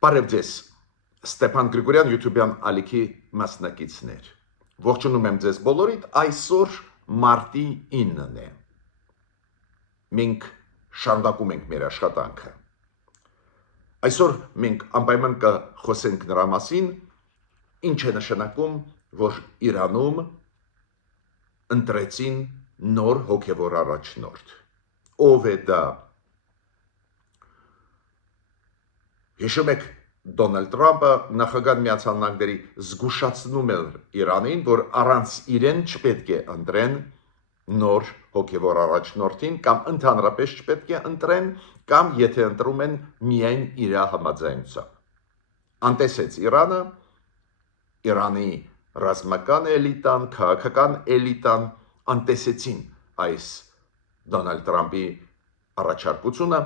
Բարև ձեզ, Ստեփան Գրիգորյան YouTube-յան ալիքի մասնակիցներ։ Ողջունում եմ ձեզ բոլորիդ, այսօր մարտի 9-ն է։ Մենք շարունակում ենք մեր աշխատանքը։ Այսօր մենք անպայման կխոսենք նրա մասին, ինչ է նշանակում, որ Իրանում ընտրեցին նոր հոգևոր առաջնորդ։ Ով է դա։ Հիշում եք, Դոնալդ Թրամփը նախագահ Միացյալ Նահանգների զգուշացնում էր Իրանին, որ առանց իրեն չպետք է ընտրեն նոր հոգևոր առաջնորդին կամ ընդհանրապես չպետք է ընտրեն կամ եթե ընտրում են միայն իր համաձայնությամբ։ Անտեսեց Իրանը, Իրանի ռազմական էլիտան, քաղաքական էլիտան անտեսեցին այս Դոնալդ Թրամփի առաջարկությունը,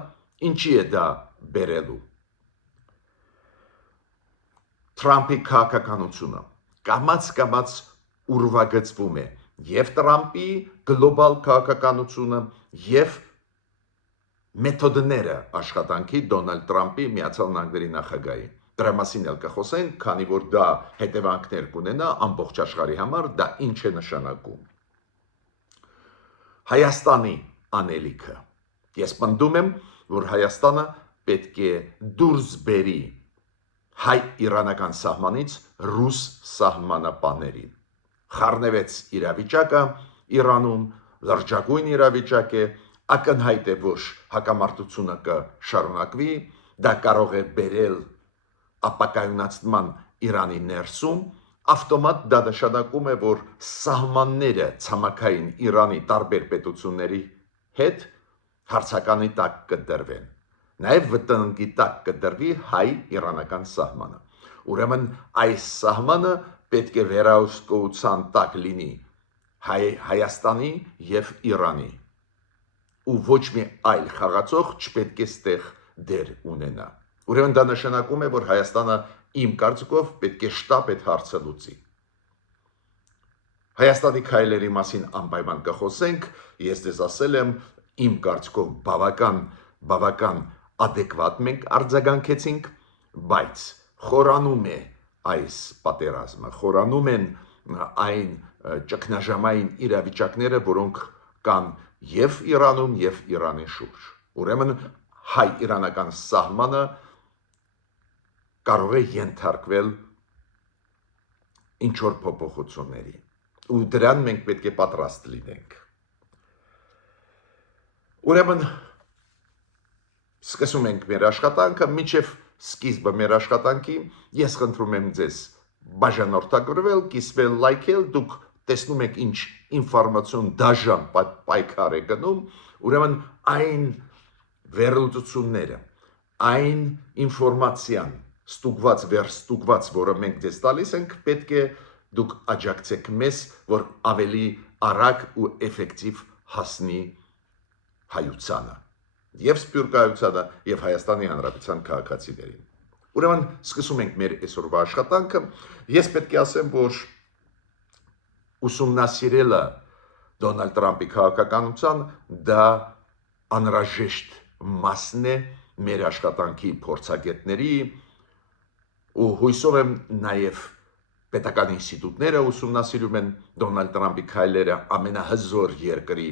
ինչի է դա բերելու։ Թրամփի քաղաքականությունը կամաց ուրվագծվում է եւ Թրամփի գլոբալ քաղաքականությունը եւ մեթոդները աշխատանքի Դոնալդ Թրամփի Միացյալ Նահանգների նախագահի։ Դրա մասին էլ կխոսենք, քանի որ դա հետևանքներ կունենա ամբողջ աշխարհի համար, դա ինչ է նշանակում։ Հայաստանի անելիքը։ Ես պնդում եմ, որ Հայաստանը պետք է դուրս բերի հայ-իրանական սահմանից ռուս սահմանապաներին։ Խառնվեց իրավիճակը Իրանում, լրջագույն իրավիճակ է, ակնհայտ է, որ հակամարտությունը կշարունակվի, դա կարող է բերել ապակայունացման Իրանի ներսում, ավտոմատ դա նշանակում է, որ սահմանները ցամաքային Իրանի տարբեր պետությունների հետ հարցականի տակ կդրվեն։ Նաև վտանգի տակ կդրվի հայ-իրանական սահմանը։ Ուրեմն այս սահմանը պետք է վերահսկողության տակ լինի Հայաստանի եւ Իրանի։ Ու ոչ մի այլ խաղացող չպետք է ստեղ դեր ունենա։ Ուրեմն դա նշանակում է, որ Հայաստանը իմ կարծիքով պետք է շտապ այդ հարցը լուծի։ Հայաստանի քայլերի մասին անպայման կխոսենք, ես դες ասել եմ, իմ կարծիքով բավական adekvat մենք արձագանքեցինք, բայց խորանում է այս պատերազմը, խորանում են այն ճգնաժամային իրավիճակները, որոնք կան եւ Իրանում եւ Իրանի շուրջ։ Ուրեմն հայ-իրանական սահմանը կարող է ենթարկվել ինչ որ փոփոխությունների, ու դրան մենք պետք է պատրաստ լինենք։ Ուրեմն սկսում ենք մեր աշխատանքը, մինչև սկիզբը մեր աշխատանքի ես խնդրում եմ ձեզ բաժանորդագրվել, կիսվել, լայքել, դուք տեսնում եք ինչ ինֆորմացիոն դաժան պայքար է գնում, ուրեմն այն վերլուծությունները, այն ինֆորմացիան ստուգված վերստուգված, որը մենք ձեզ տալիս ենք, պետք է դուք աջակցեք մեզ, որ ավելի արագ ու էֆեկտիվ հասնի հայությանը եւ սփյուռքայությանը եւ Հայաստանի Հանրապետության քաղաքացիներին։ Ուրեմն սկսում ենք մեր այսօրվա աշխատանքը։ Ես պետք է ասեմ, որ ուսումնասիրելը Դոնալդ Թրամփի քաղաքականության դա անհրաժեշտ մասն է մեր աշխատանքի փորձագետների ու հույսով եմ նաեւ պետական ինստիտուտները ուսումնասիրում են Դոնալդ Թրամփի քայլերը ամենահզոր երկրի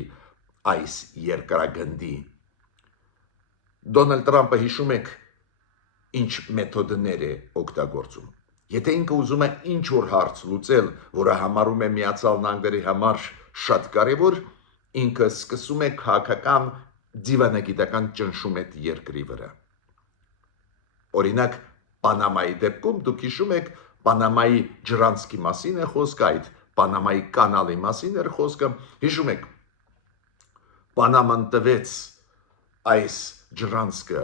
այս երկրագնդի։ Դոնալդ Թրամփը հիշում եք ինչ մեթոդներ է օգտագործում։ Եթե ինքը ուզում է ինչ որ հարց լուծել, որը համարում է Միացյալ Նահանգների համար շատ կարևոր, ինքը սկսում է քաղաքական դիվանագիտական ճնշում այդ երկրի վրա։ Օրինակ Պանամայի դեպքում դուք հիշում եք, Պանամայի ջրանցքի մասին է խոսքը, այդ Պանամայի կանալի մասին էր խոսքը, հիշում եք, Պանաման տվեց այս ջրանցքը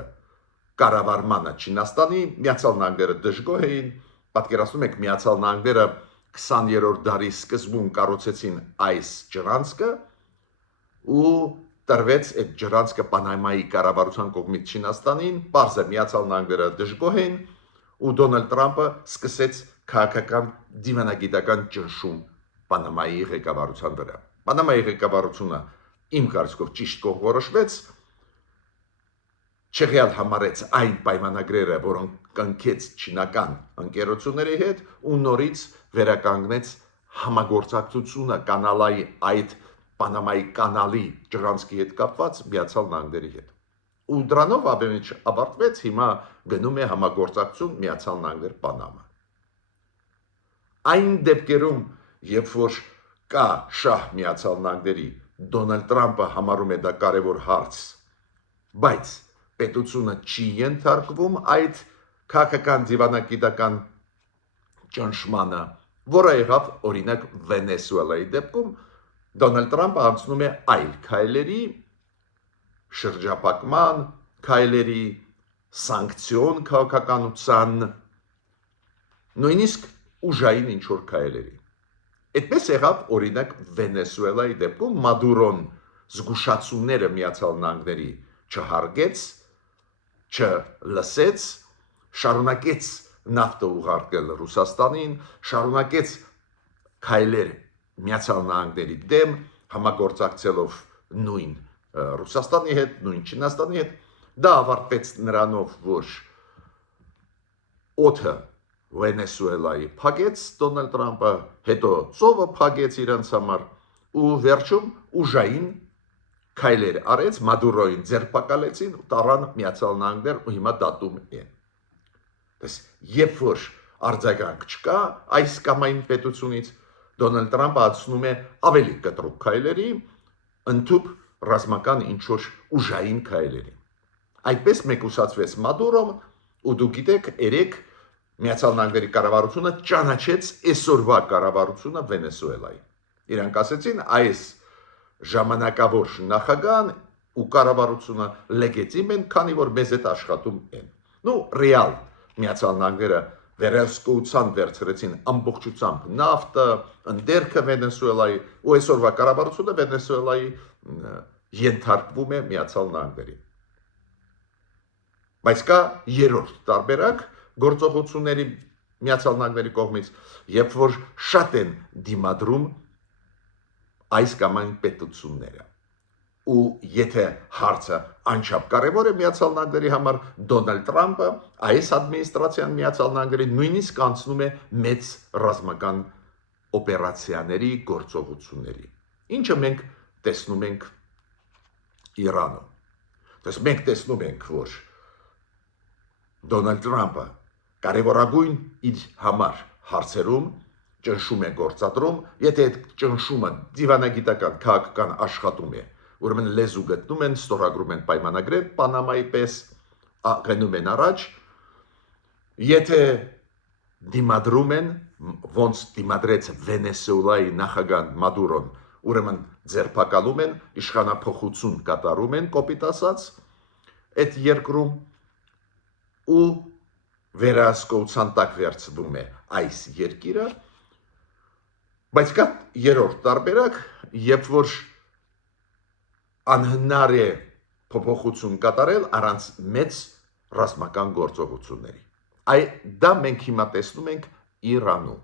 կառավարմանը Չինաստանի, Միացյալ Նահանգները դժգոհ էին, պատկերացնում եք Միացյալ Նահանգները 20-րդ դարի սկզբում կառուցեցին այս ջրանցքը ու տրվեց այդ ջրանցքը Պանամայի կառավարության կողմից Չինաստանին, բարձր Միացյալ Նահանգները դժգոհ էին ու Դոնալդ Թրամփը սկսեց քաղաքական դիվանագիտական ճնշում Պանամայի ղեկավարության վրա։ Պանամայի ղեկավարությունը իմ կարծիքով ճիշտ կողմ որոշվեց, չեղյալ համարեց այն պայմանագրերը, որոնք կնքեց չինական ընկերությունների հետ ու նորից վերականգնեց համագործակցությունը կանալայի այդ Պանամայի կանալի ջրանցքի հետ կապված Միացյալ Նահանգների հետ։ Ու դրանով ավելի ավարտվեց, հիմա գնում է համագործակցություն Միացյալ Նահանգներ Պանամա։ Այն դեպքերում, երբ որ կա շահ Միացյալ Նահանգների, Դոնալդ Տրամպը համարում է դա կարևոր հարց, բայց պետությունը չի ենթարկվում այդ քաղաքական դիվանագիտական ճնշմանը, որը եղավ օրինակ Վենեսուելայի դեպքում, Դոնալդ Տրամպը անցնում է այլ քայլերի, շրջափակման քայլերի, սանկցիոն քաղաքականության, նույնիսկ ուժային ինչ-որ քայլերի։ Այդպես եղավ օրինակ Վենեսուելայի դեպքում Մադուրոն զգուշացումները Միացյալ Նահանգների չհարգեց, չլսեց, շարունակեց նավթը ուղարկել Ռուսաստանին, շարունակեց քայլեր Միացյալ Նահանգների դեմ, համագործակցելով նույն Ռուսաստանի հետ, նույն Չինաստանի հետ, դա ավարտվեց նրանով, որ օդը Վենեսուելայի փակեց Դոնալդ Տրամպը, հետո ծովը փակեց իրենց համար ու վերջում ուժային քայլեր արեց, Մադուրոին ձերբակալեցին ու տարան Միացյալ Նահանգներ ու հիմա դատում են։ Երբ որ արձագանք չկա այս կամ այն պետությունից, Դոնալդ Տրամպը անցնում է ավելի կտրուկ քայլերի, ընդհուպ ռազմական ինչ-որ ուժային քայլերի։ Այդպես մեկուսացվեց Մադուրոն ու դուք գիտեք, երեք Միացյալ Նահանգների կառավարությունը ճանաչեց այսօրվա կառավարությունը Վենեսուելայի։ Իրանք ասեցին, այս ժամանակավոր նախագահան ու կառավարությունը լեգիտիմ են, քանի որ մեզ հետ աշխատում են։ Ռեալ Միացյալ Նահանգները վերահսկողության վերցրեցին ամբողջությամբ նավթը, ընդերքը Վենեսուելայի ու այսօրվա կառավարությունը Վենեսուելայի ենթարկվում է Միացյալ Նահանգներին։ Բայց կա երրորդ տարբերակ գործողությունների Միացյալ Նահանգների կողմից, երբ որ շատ են դիմադրում այս կամ այն պետությունները։ Ու եթե հարցը անչափ կարևոր է Միացյալ Նահանգների համար, Դոնալդ Տրամպը այս ադմինիստրացիան Միացյալ Նահանգների նույնիսկ անցնում է մեծ ռազմական օպերացիաների, գործողությունների, ինչը մենք տեսնում ենք Իրանում։ Մենք տեսնում ենք, որ Դոնալդ Տրամպը կարևորագույն իր համար հարցերում ճնշում է գործադրում, եթե այդ ճնշումը դիվանագիտական, քաղաքական աշխատում է, ուրեմն լեզու գտնում են, ստորագրում են պայմանագրեր, Պանամայի պես գնում են առաջ, եթե դիմադրում են, ոնց դիմադրեց Վենեսուելայի նախագահ Մադուրոն, ուրեմն ձերբակալում են, իշխանափոխություն կատարում են, կոպիտ ասած, այդ երկրում ու վերահսկողության տակ վերցվում է այս երկիրը, բայց կա երրորդ տարբերակ, երբ որ անհնար է փոփոխություն կատարել առանց մեծ ռազմական գործողությունների։ Դա մենք հիմա տեսնում ենք Իրանում։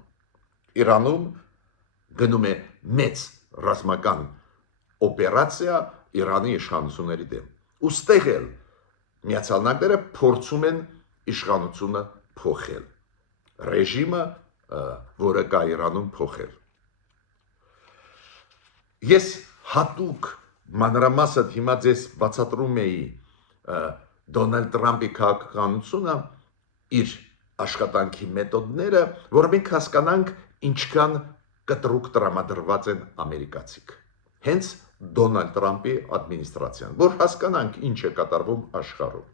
Իրանում գնում է մեծ ռազմական օպերացիա Իրանի իշխանությունների դեմ։ Ու ստեղ էլ Միացյալ Նահանգները փորձում են իշխանությունը փոխել, ռեժիմը, որը կա Իրանում, փոխել։ Ես հատուկ մանրամասն հիմա ձեզ բացատրում էի Դոնալդ Տրամպի քաղաքականությունը, իր աշխատանքի մեթոդները, որ մենք հասկանանք ինչքան կտրուկ տրամադրված են ամերիկացիք։ Հենց Դոնալդ Տրամպի ադմինիստրացիան, որ հասկանանք ինչ է կատարվում աշխարհում։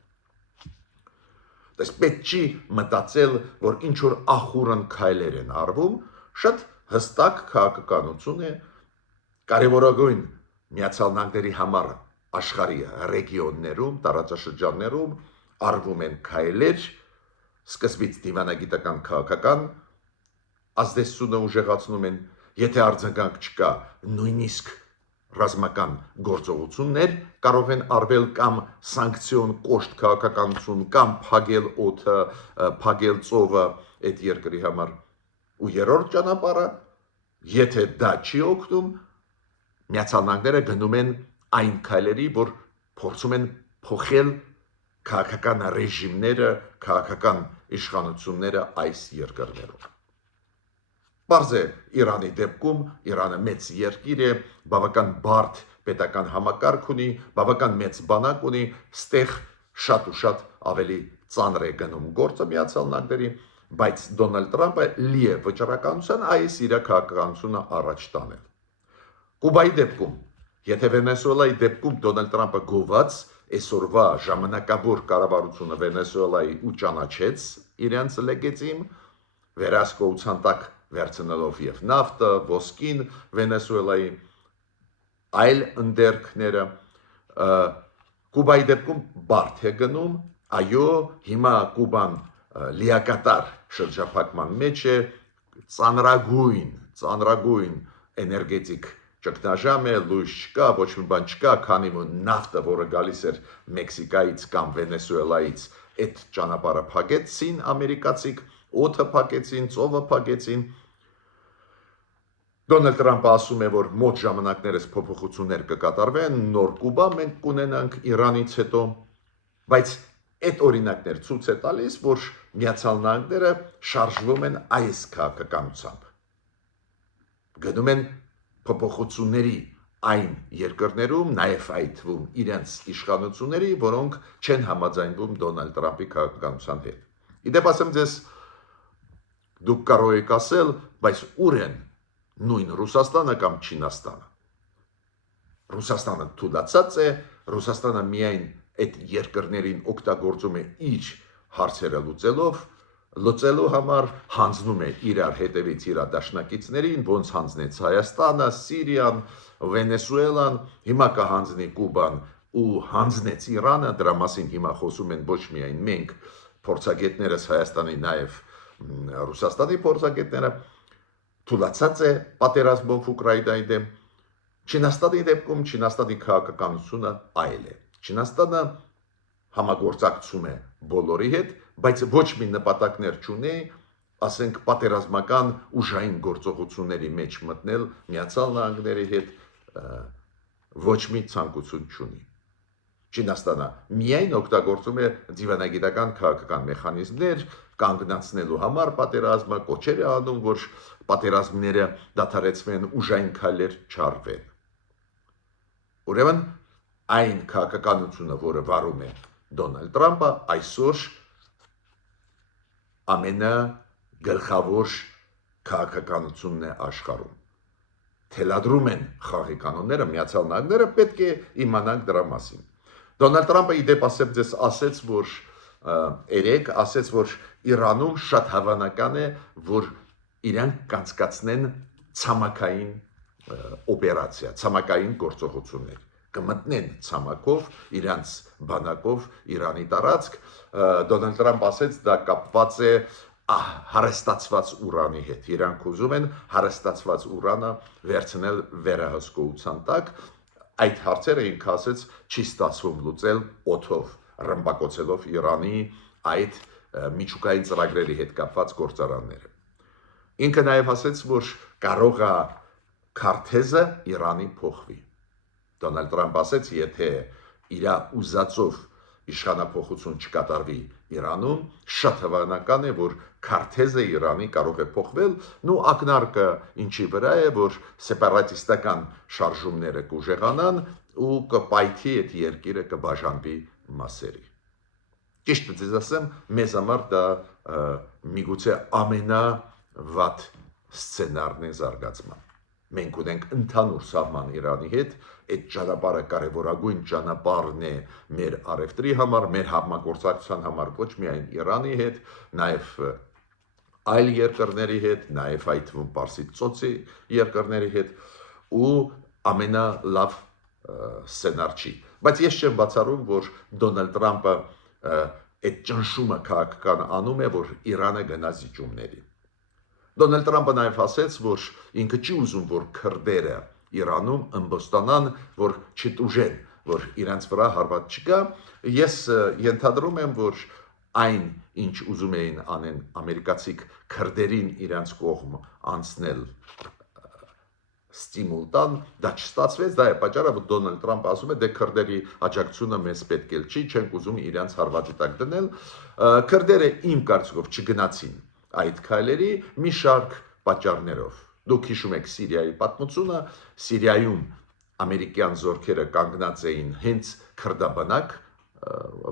Պետք չի մտածել, որ ինչ-որ ախորան քայլեր են արվում, շատ հստակ քաղաքականություն է, կարևորագույն Միացյալ Նահանգների համար աշխարհի ռեգիոններում, տարածաշրջաններում արվում են քայլեր, սկզբից դիվանագիտական քաղաքական ազդեցությունը ուժեղացնում են, եթե արձագանք չկա, նույնիսկ ռազմական գործողություններ կարող են արվել կամ սանկցիոն կոշտ քաղաքականություն կամ փակել օդը, փակել ծովը այդ երկրի համար։ Ու երրորդ ճանապարհը, եթե դա չի օգնում, Միացյալ Նահանգները գնում են այն քայլերի, որ փորձում են փոխել քաղաքական ռեժիմները, քաղաքական իշխանությունները այս երկրներում։ Պարզ է Իրանի դեպքում, Իրանը մեծ երկիր է, բավական բարդ պետական համակարգ ունի, բավական մեծ բանակ ունի, ստեղ շատ ու շատ ավելի ծանր է գնում գործը Միացյալ Նահանգների, բայց Դոնալդ Տրամպը լի է վճռականության այս իր քաղաքականությունը առաջ տանել։ Կուբայի դեպքում, եթե Վենեսուելայի դեպքում Դոնալդ Տրամպը գոված այսօրվա ժամանակավոր կառավարությունը Վենեսուելայի ու ճանաչեց իրենց լեգիտիմ վերահսկողության տակ վերցնելով եւ նավթը, ոսկին Վենեսուելայի այլ ընդերքները, Կուբայի դեպքում բարդ է գնում, այո, հիմա Կուբան լիակատար շրջափակման մեջ է, ծանրագույն էներգետիկ ճգնաժամ է, լույս չկա, ոչ մի բան չկա, քանի որ նավթը, որը գալիս էր Մեքսիկայից կամ Վենեսուելայից, այդ ճանապարհը փակեցին ամերիկացիք, օդը փակեցին, ծովը փակեցին։ Դոնալդ Տրամպը ասում է, որ մոտ ժամանակներս փոփոխություններ կկատարվեն, նոր Կուբա մենք կունենանք Իրանից հետո, բայց այդ օրինակներ ցույց է տալիս, որ Միացյալ Նահանգները շարժվում են այս քաղաքականությամբ։ Գնում են փոփոխությունների այն երկրներում, նաև այդ թվում իրենց իշխանությունների, որոնք չեն համաձայնվում Դոնալդ Տրամպի քաղաքականության հետ։ Իդեպ ասեմ ձեզ, դուք կարող եք ասել, բայց ուր են նույն Ռուսաստանը կամ Չինաստանը։ Ռուսաստանը թուլացած է, Ռուսաստանը միայն այդ երկրներին օգտագործում է իր հարցերը լուծելու համար, հանձնում է իրար հետևից իր դաշնակիցներին, ոնց հանձնեց Հայաստանը, Սիրիան, Վենեսուելան, հիմա կհանձնի Կուբան ու հանձնեց Իրանը, դրա մասին հիմա խոսում են ոչ միայն մենք, փորձագետներս Հայաստանի, նաև Ռուսաստանի փորձագետները, թուլացած է պատերազմով Ուկրաինայի դեմ։ Չինաստանի դեպքում Չինաստանի քաղաքականությունը այլ է։ Չինաստանը համագործակցում է բոլորի հետ, բայց ոչ մի նպատակներ չունի, ասենք պատերազմական ուժային գործողությունների մեջ մտնել Միացյալ Նահանգների հետ, ոչ մի ցանկություն չունի։ Չինաստանը միայն օգտագործում է դիվանագիտական քաղաքական մեխանիզմներ կանգնացնելու համար պատերազմը, կոչեր է անում, որ պատերազմները դադարեցվեն, ուժային քայլեր չարվեն։ Ուրեմն այն քաղաքականությունը, որը վարում է Դոնալդ Տրամպը, այսօր ամենագլխավոր քաղաքականությունն է աշխարհում։ Թելադրում են խաղի կանոնները, Միացյալ Նահանգները պետք է իմանանք դրա մասին։ Դոնալդ Տրամպը իդեպ ասեց, որ Իրանում շատ հավանական է, որ իրանք կանցկացնեն ցամաքային օպերացիա, ցամաքային գործողություններ, կմտնեն ցամաքով, իրանց բանակով Իրանի տարածք։ Դոնալդ Տրամպը ասեց, դա կապված է հարստացված ուրանի հետ։ Իրանք ուզում են հարստացված ուրանը վերցնել վերահսկողության տակ։ Այդ հարցերը ինքը ասեց չի ստացվում լուծել օդով, ռմբակոծելով Իրանի այդ միջուկային ծրագրերի հետ կապված գործարանները։ Ինքը նաև ասեց, որ կարող է քարտեզը Իրանի փոխվի։ Դոնալդ Տրամպը ասեց, եթե իր ուզածով իշխանափոխություն չկատարվի Իրանում, շատ հավանական է, որ քարտեզը Իրանի կարող է փոխվել, ու ակնարկը ինչի վրա է, որ սեպարատիստական շարժումները կուժեղանան ու կպայթի այդ երկիրը կբաժանվի մասերի։ Ճիշտ ձեզ ասեմ, մեզ համար դա միգուցե ամենավատ սցենարն է զարգացման։ Մենք ունենք ընդհանուր սահման Իրանի հետ, այդ ճանապարհը կարևորագույն ճանապարհն է մեր առևտրի համար, մեր համագործակցության համար ոչ միայն Իրանի հետ, նաև այլ երկրների հետ, նաև այդ թվում Պարսից ծոցի երկրների հետ ու ամենալավ սցենար չի։ Բայց ես չեմ բացառում, որ Դոնալդ Տրամպը այդ ճնշումը քաղաքական անում է, որ Իրանը գնա զիջումների։ Դոնալդ Տրամպը նաև ասեց, որ ինքը չի ուզում, որ քրդերը Իրանում ըմբոստանան, որ չտուժեն, որ իրանց վրա հարված չկա։ Ես ենթադրում եմ, որ այն, ինչ ուզում էին անեն ամերիկացիք քրդերին իրանց կողմ անցնել ստիմուլ տան, դա չստացվեց, դա է պատճառը, որ Դոնալդ Թրամփը ասում է, դե քրդերի աջակցությունը մեզ պետք էլ չի, չենք ուզում իրենց հարվածի տակ դնել։ Քրդերը իմ կարծիքով չգնացին այդ քայլերի մի շարք պատճառներով։ Դուք հիշում եք Սիրիայի պատմությունը, Սիրիայում ամերիկյան զորքերը կանգնած էին հենց քրդաբնակ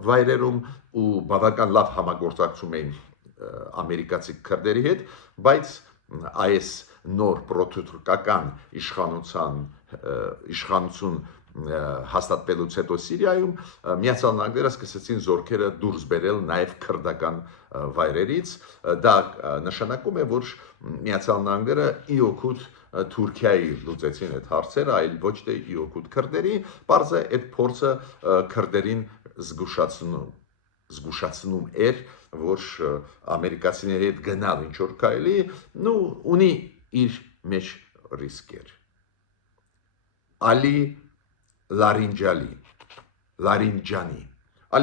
վայրերում ու բավական լավ համագործակցում էին ամերիկացի քրդերի հետ, բայց այս նոր պրոթուրքական իշխանություն հաստատվելուց հետո Սիրիայում Միացյալ Նահանգները սկսեցին զորքերը դուրս բերել նաև քրդական վայրերից, դա նշանակում է, որ Միացյալ Նահանգները ի օգուտ Թուրքիայի լուծեցին այդ հարցերը, այլ ոչ թե ի օգուտ քրդերի, բարձ է այդ փորձը քրդերին զգուշացնում էր, որ ամերիկացիների հետ գնալ ինչ որ քայլի, ունի իր մեջ ռիսկեր։ Ալի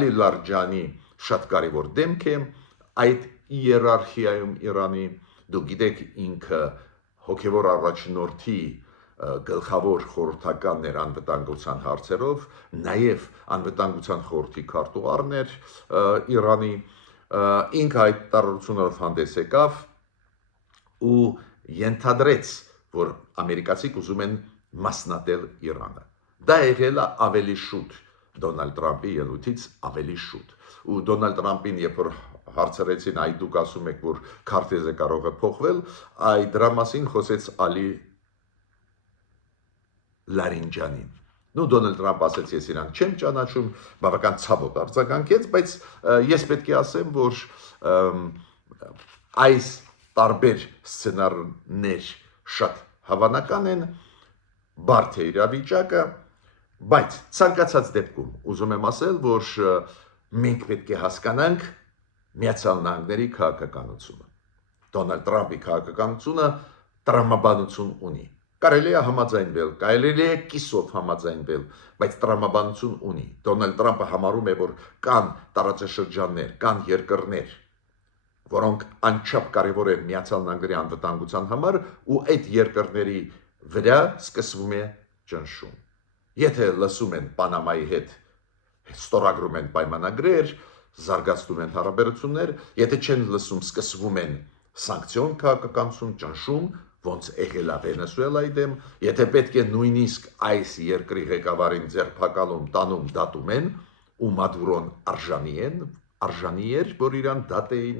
Լարինջանի շատ կարևոր դեմք է այդ իերարխիայում Իրանի, դուք գիտեք ինքը հոգևոր առաջնորդի գլխավոր խորհրդականն էր անվտանգության հարցերով, նաև անվտանգության խորհրդի քարտուղարն էր Իրանի, ինքը այդ տարածությունով հանդես եկավ ու ենթադրեց, որ ամերիկացիք ուզում են մասնատել Իրանը։ Դա եղել է ավելի շուտ Դոնալդ Թրամփի ելույթից ավելի շուտ։ Ու Դոնալդ Թրամփին երբ որ հարցրեցին, այ դուք ասում եք, որ քարտեզը կարող է փոխվել, այ դրա մասին խոսեց Ալի Լարինջանին։ Դոնալդ Թրամփը ասեց, ես իրան չեմ ճանաչում, բավական ցավոտ արձագանքեց, բայց ես պետք է ասեմ, որ այս տարբեր սցենարներ շատ հավանական են, բարդ է իրավիճակը, բայց ցանկացած դեպքում ուզում եմ ասել, որ մենք պետք է հասկանանք Միացյալ Նահանգների քաղաքականությունը։ Դոնալդ Թրամփի քաղաքականությունը տրամաբանություն ունի։ Կարելի է համաձայնվել, կարելի է կիսով համաձայնվել, բայց տրամաբանություն ունի։ Դոնալդ Թրամփը համարում է, որ կան տարածաշրջաններ, կան երկրներ, որոնք անչափ կարևոր են Միացյալ Նահանգների անվտանգության համար, ու այդ երկրների վրա սկսվում է ճնշում։ Եթե լսում են Պանամայի հետ ստորագրում են պայմանագրեր, զարգացնում են հարաբերություններ, եթե չեն լսում, սկսվում են սանկցիոն քաղաքականություն, ճնշում, ոնց եղել է Վենեսուելայի դեմ, եթե պետք է նույնիսկ այս երկրի ղեկավարին ձերբակալում, տանում, դատում են, ու Մադուրոն արժանի էր, որ իրան դատեին,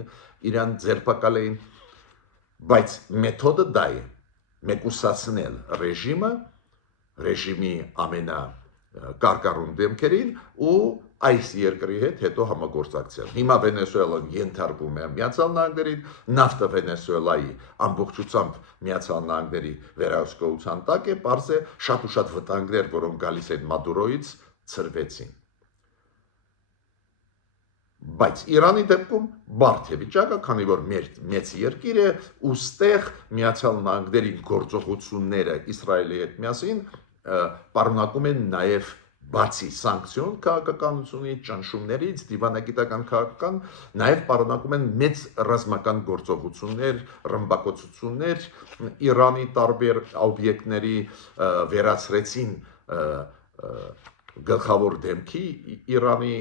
իրան ձերբակալեին, բայց մեթոդը դա է, մեկուսացնել ռեժիմի ամենակարկառուն դեմքերին ու այս երկրի հետ հետո համագործակցել։ Հիմա Վենեսուելան ենթարկվում է Միացյալ Նահանգներին, նավթը Վենեսուելայի ամբողջությամբ Միացյալ Նահանգների վերահսկողության տակ է, պարզ է շատ ու շատ վտանգներ, որոնք գալիս են Մադուրոյից, ցրվեցին։ Բայց Իրանի դեպքում բարդ է վիճակը, քանի որ մեծ երկիր է, ուստեղ Միացյալ Նահանգների գործողությունները Իսրայելի հետ միասին պարունակում են նաև բացի սանկցիոն քաղաքականությունից, ճնշումներից, դիվանագիտական քաղաքական, նաև պարունակում են մեծ ռազմական գործողություններ, ռմբակոծություններ, Իրանի տարբեր օբյեկտների վերացրեցին գլխավոր դեմքի Իրանի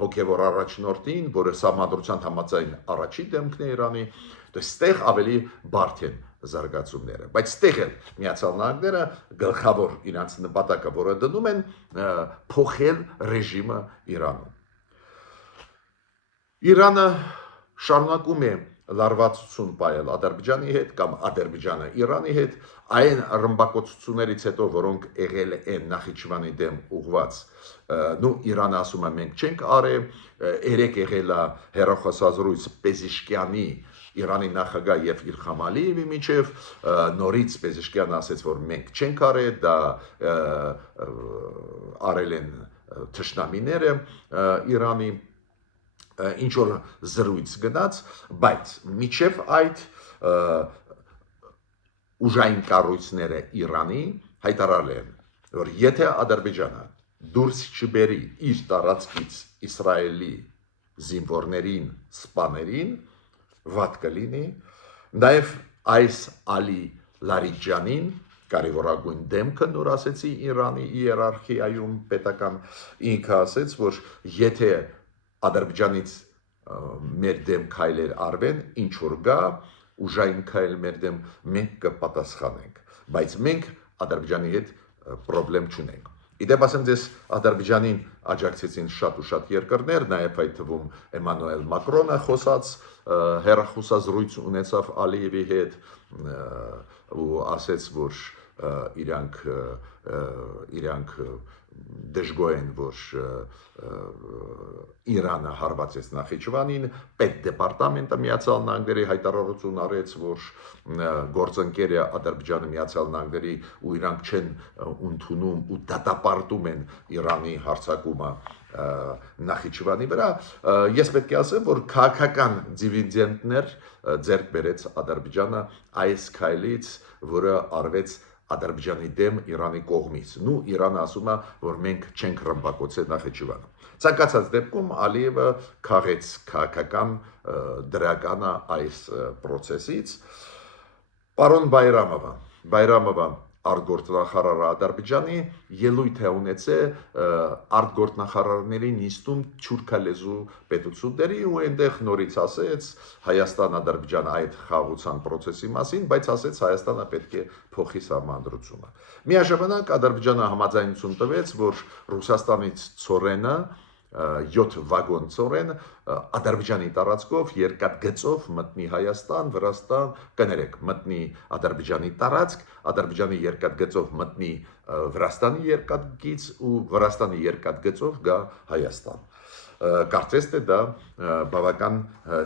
հոգևոր առաջնորդին, որը Սահմանադրության համաձայն առաջին դեմքն է Իրանի, այստեղ ավելի բարդ են զարգացումները, բայց ստեղ էլ Միացյալ Նահանգները գլխավոր իրանց նպատակը, որը դնում են, փոխել ռեժիմը Իրանում։ Իրանը շարունակում է լարվածություն պայել Ադրբեջանի հետ կամ Ադրբեջանը Իրանի հետ, այն ռմբակոծություններից հետո, որոնք եղել են Նախիջևանի դեմ ուղված, Իրանը ասում է մենք չենք արել, երեք եղել է հեռախոսազրույց Պեզեշկյանի, Իրանի նախագահ եւ Իլհամ Ալիևի միջև, նորից Պեզեշկյանը ասեց, որ մենք չենք արել, դա արել են թշնամիները Իրանի, ինչ որ զրույց գնաց, բայց միջև այդ ուժային կառույցները Իրանի հայտարարել են, որ եթե Ադրբեջանը դուրս չբերի իր տարածքից Իսրայելի զինվորներին, սպաներին, վատ կլինի, նաև այս Ալի Լարիջանին կարևորագույն դեմքը նոր ասեցի Իրանի իերարխիայում պետական ինքը ասեց, որ եթե Ադրբեջանից մեր դեմ քայլեր արվեն, ինչ որ գա, ուժային քայլ մեր դեմ մենք կպատասխանենք, բայց մենք Ադրբեջանի հետ պրոբլեմ չունենք։ Իդեպ ասեմ ձեզ Ադրբեջանին աջակցեցին շատ ու շատ երկրներ, նաև այդ թվում Էմանուել Մակրոնը խոսած հեռախոսազրույց ունեցավ Ալիևի հետ ու ասեց, որ իրանք դժգոհ են, որ Իրանը հարվածեց Նախիջևանին, պետդեպարտամենտը Միացյալ Նահանգների հայտարարություն արեց, որ գործընկերը Ադրբեջանը Միացյալ Նահանգների ու իրանք չեն ընդունում ու դատապարտում են Իրանի հարձակումը Նախիջևանի վրա, ես պետք է ասեմ, որ քաղաքական դիվիդենդներ ձեռք բերեց Ադրբեջանը այս քայլից, որը արվեց Ադրբեջանի դեմ Իրանի կողմից։ Նու Իրանը ասում է, որ մենք չենք ռմբակոծել Նախիջևանը։ Ցանկացած դեպքում Ալիևը քաղեց քաղաքական դրականը այս process-ից։ Պարոն Բայրամովը արտգործնախարարը Ադրբեջանի ելույթ է ունեցել արտգործնախարարների նիստում թուրքալեզու պետությունների ու այնտեղ նորից ասեց Հայաստան-Ադրբեջան այդ խաղաղության process-ի մասին, բայց ասեց Հայաստանը պետք է փոխի սահմանադրությունը։ Միաժամանակ Ադրբեջանը համաձայնություն տվեց, որ Ռուսաստանից ծորենը 7 վագոն ծորեն Ադրբեջանի տարածքով երկաթգծով մտնի Հայաստան, Վրաստան, կներեք, մտնի Ադրբեջանի տարածք, Ադրբեջանի երկաթգծով մտնի Վրաստանի երկաթգիծ ու Վրաստանի երկաթգծով գա Հայաստան։ Կարծես թե դա բավական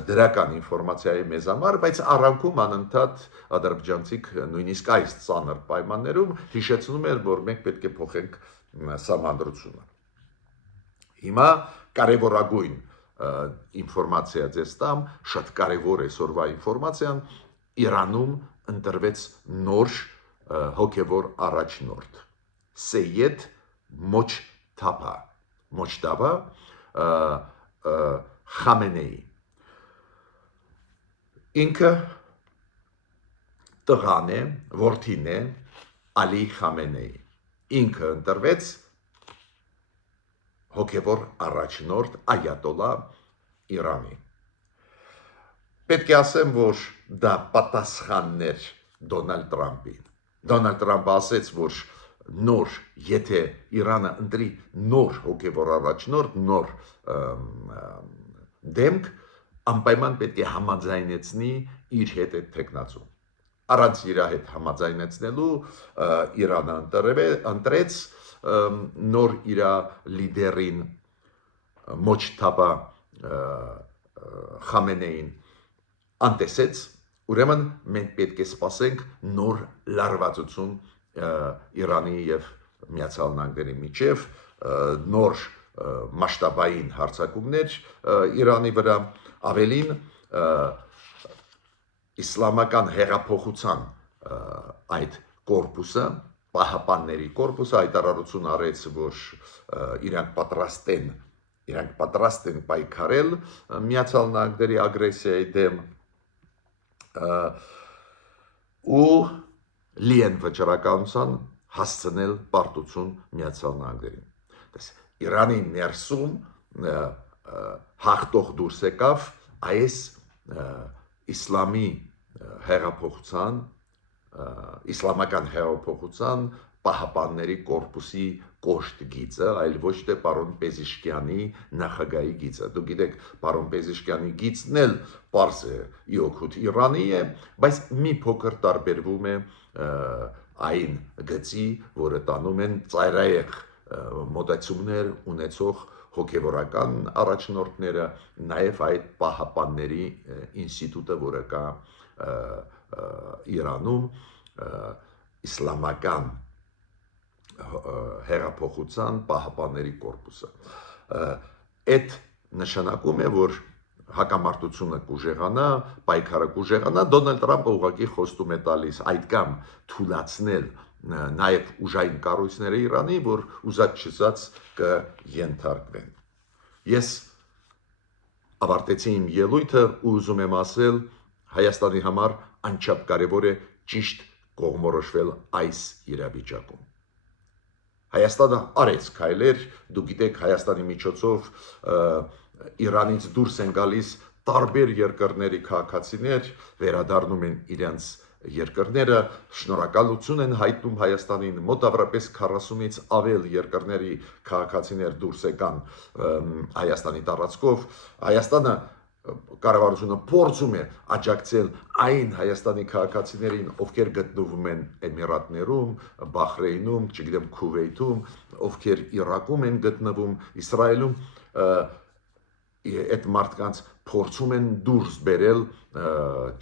դրական ինֆորմացիա է մեզ համար, բայց առանքում անընդհատ ադրբեջանցիք նույնիսկ այս ծանր պայմաններում հիշեցնում էր, որ մենք պետք է փոխենք սահմանադրությունը։ Հիմա կարևորագույն ինֆորմացիա ձեզ տամ, շատ կարևոր է այսօրվա ինֆորմացիան, Իրանում ընտրվեց նոր հոգևոր առաջնորդ Սեյեդ Մոջթաբա Խամենեի։ Ինքը տղան է, որդին է Ալի Խամենեի։ Ինքը ընտրվեց հոգևոր առաջնորդ այատոլլա Իրանի։ Պետք է ասեմ, որ դա պատասխաններ Դոնալդ Տրամփին։ Դոնալդ Տրամփը ասեց, որ եթե Իրանը ընտրի նոր հոգևոր առաջնորդ, նոր դեմք, անպայման պետք է համաձայնեցնի իր հետ այդ տեխնացուն։ Առանց իր հետ համաձայնեցնելու Իրանը ընտրեց նոր իր լիդերին Մոջթաբա Խամենեին անտեսեց, ուրեմն մենք պետք է սպասենք նոր լարվածություն Իրանի եւ Միացյալ Նահանգների միջև, նոր մասշտաբային հարձակումներ Իրանի վրա, ավելին իսլամական հեղափոխության այդ կորպուսը Պահապանների կորպուսը հայտարարություն արեց, որ իրանք պատրաստ են պայքարել Միացյալ Նահանգների ագրեսիայի դեմ ու լի են վճռականության հասցնել պարտություն Միացյալ Նահանգերին։ Իրանի ներսում հաղթող դուրս եկավ այս իսլամի հեղափոխության իսլամական հեղափոխության Պահապանների կորպուսի կոշտ գիծը, այլ ոչ թե պարոն Պեզիշկյանի նախագահի գիծը։ Դուք գիտեք, պարոն Պեզիշկյանի գիծն էլ պարզ է իօգուտ Իրանի է, բայց մի փոքր տարբերվում է այն գծի, որը տանում են ծայրահեղ մոտեցումներ ունեցող հոգևորական առաջնորդները, նաև այդ Պահապանների ինստիտուտը, որը կա Իրանում, իսլամական հեղափոխության Պահապանների կորպուսը։ Այդ նշանակում է, որ հակամարտությունը կուժեղանա, պայքարը կուժեղանա, Դոնալդ Տրամփը ուղղակի խոստում է տալիս այդքան թուլացնել նաև ուժային կառույցները Իրանի, որ ուզած չզած կենթարկվեն։ Ես ավարտեցի իմ ելույթը ու ուզում եմ ասել, Հայաստանի համար անչափ կարևոր է ճիշտ կողմնորոշվել այս իրավիճակում։ Հայաստանը արեց քայլեր, դուք գիտեք Հայաստանի միջոցով Իրանից դուրս են գալիս տարբեր երկրների քաղաքացիներ, վերադառնում են իրենց երկրները, շնորհակալություն են հայտնում Հայաստանին, մոտավորապես 40-ից ավել երկրների քաղաքացիներ դուրս եկան Հայաստանի տարածքով, Հայաստանը կառավարությունը փորձում է աջակցել այն Հայաստանի քաղաքացիներին, ովքեր գտնվում են Էմիրատներում, Բահրեյնում, չգիտեմ, Քուվեյթում, ովքեր Իրաքում են գտնվում, Իսրայելում, այդ մարդկանց փորձում են դուրս բերել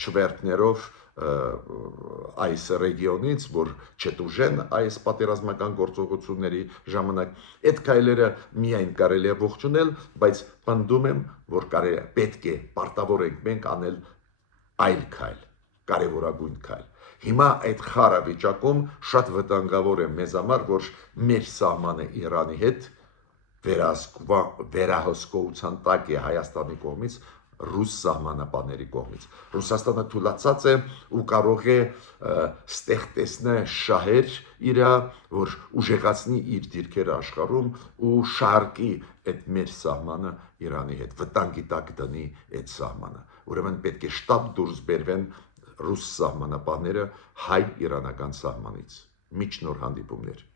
չվերթներով այս ռեգիոնից, որ չտուժեն այս պատերազմական գործողությունների ժամանակ, այդ քայլերը միայն կարելի է ողջունել, բայց պնդում եմ, որ պետք է պարտավոր ենք մենք անել այլ քայլ, կարևորագույն քայլ։ Հիմա այդ խառը վիճակում շատ վտանգավոր է մեզ համար, որ մեր սահմանը Իրանի հետ վերահսկողության տակ է Հայաստանի կողմից, ռուս սահմանապանների կողմից։ Ռուսաստանը թուլացած է ու կարող է ստեղծել շահեր իր, որ ուժեղացնի իր դիրքերը աշխարհում ու շարքի այդ մեր սահմանը Իրանի հետ, վտանգի տակ դնի այդ սահմանը։ Ուրեմն պետք է շտապ դուրս բերվեն ռուս սահմանապանները հայ-իրանական սահմանից։ Միջնոր հանդիպումներ։